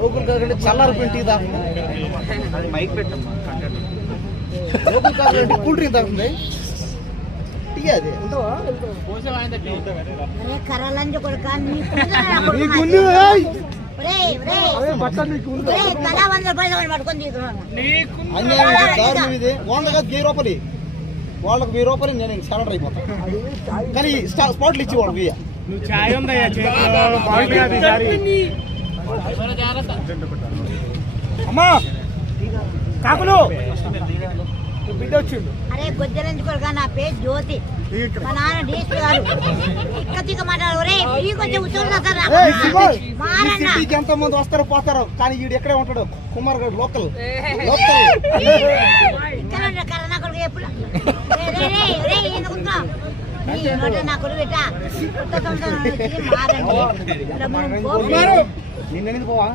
Local కాకుండా చల్లారిపోయిన tea తాగుతుంది. Mic పెట్టమ్మా. లోకల్ కాకుండా కూల్ డ్రింక్ తాగుతుంది. టీ అది రూపాయలు వాళ్ళకి 1000 రూపాయలు నేను సరెండర్ అయిపోతాను. కానీ స్పాట్లు ఇచ్చి వాళ్ళకి అమ్మా కాకులు బిడ్డ వచ్చిండు. అరే గొజ్జలంచి కొడుక, నా పేరు జ్యోతి, మా నాన్న డీసీ గారు. ఇక్క మాట్లాడు ఎంతో మంది వస్తారు పోతారు, కానీ వీడు ఎక్కడే ఉంటాడు. కుమార్ గారు లోకల్ ఇక్కడ కరోనా కొడుకు ఎప్పుడు నా కొడుకు పెట్టా నిన్న పోవా.